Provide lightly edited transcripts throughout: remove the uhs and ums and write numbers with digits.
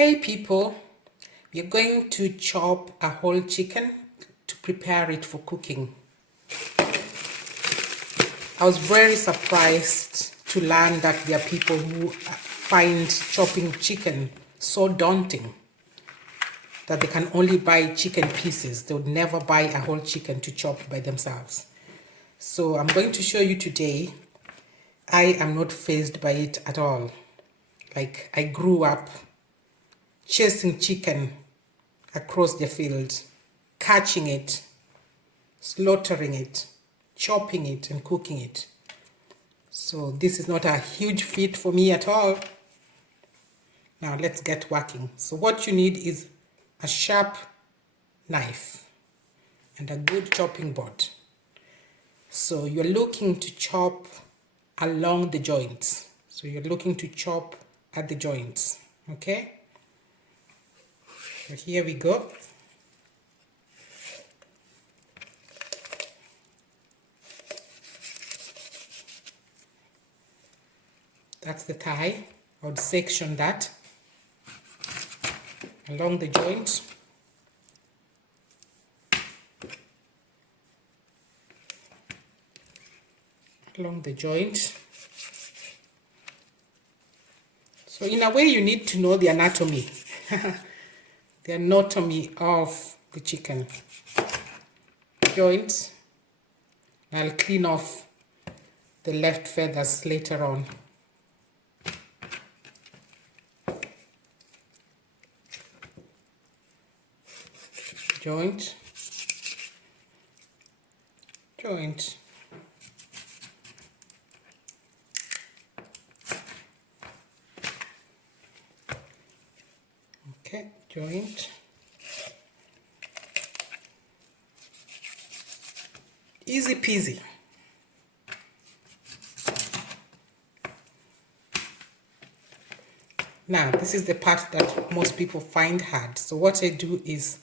Hey people, we're going to chop a whole chicken to prepare it for cooking. I was very surprised to learn that there are people who find chopping chicken so daunting that they can only buy chicken pieces. They would never buy a whole chicken to chop by themselves. So I'm going to show you today. I am not fazed by it at all. Like, I grew up chasing chicken across the field, catching it, slaughtering it, chopping it and cooking it. So this is not a huge feat for me at all. Now let's get working. So what you need is a sharp knife and a good chopping board. So you're looking to chop along the joints. So you're looking to chop at the joints, okay? So here we go. That's the thigh. I would section that along the joint. Along the joint. So in a way you need to know the anatomy. The anatomy of the chicken. Joints. I'll clean off the left feathers later on. Joint. Joint. Okay, joint. Easy peasy. Now, this is the part that most people find hard. So what I do is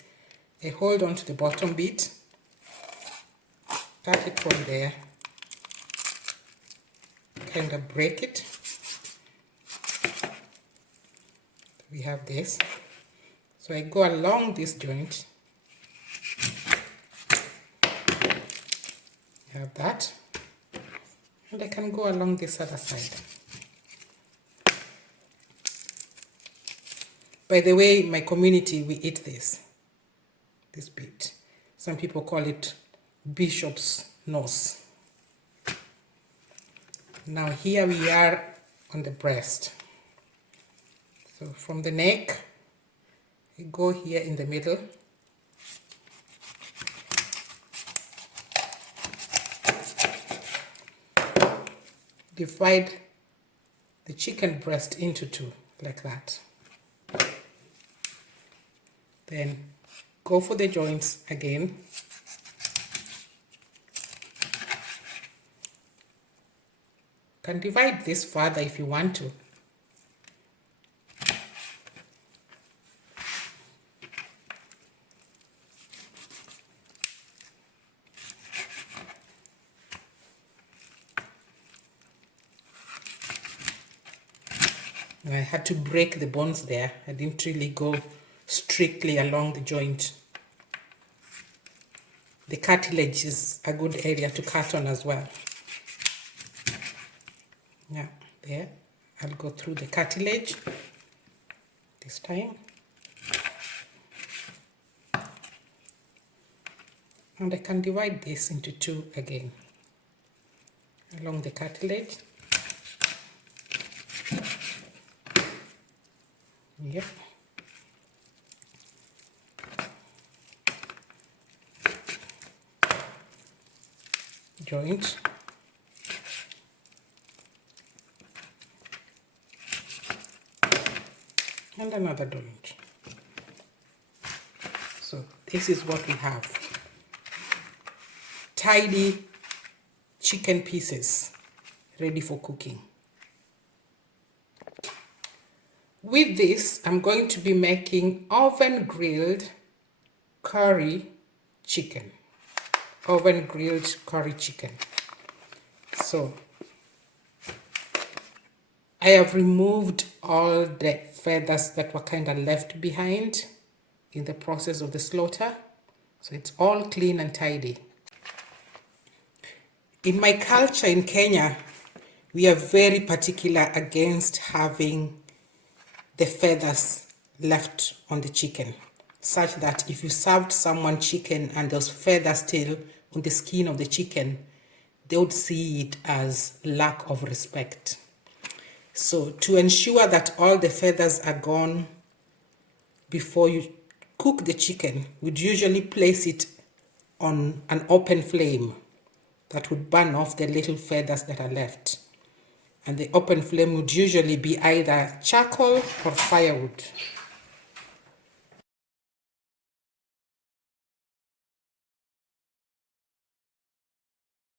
I hold on to the bottom bit, cut it from there, kind of break it. We have this. So I go along this joint. I have that. And I can go along this other side. By the way, in my community, we eat this bit. Some people call it bishop's nose. Now here we are on the breast. So from the neck, we go here in the middle. Divide the chicken breast into two, like that. Then go for the joints again. You can divide this further if you want to. I had to break the bones there. I didn't really go strictly along the joint. The cartilage is a good area to cut on as well. Yeah, there. I'll go through the cartilage this time. And I can divide this into two again. Along the cartilage. Yep. Joint. And another joint. So this is what we have. Tidy chicken pieces ready for cooking. With this, I'm going to be making oven grilled curry chicken. Oven grilled curry chicken. So I have removed all the feathers that were kind of left behind in the process of the slaughter. So it's all clean and tidy. In my culture in Kenya, we are very particular against having the feathers left on the chicken, such that if you served someone chicken and there's feathers still on the skin of the chicken, they would see it as lack of respect. So to ensure that all the feathers are gone before you cook the chicken, we'd usually place it on an open flame that would burn off the little feathers that are left. And the open flame would usually be either charcoal or firewood.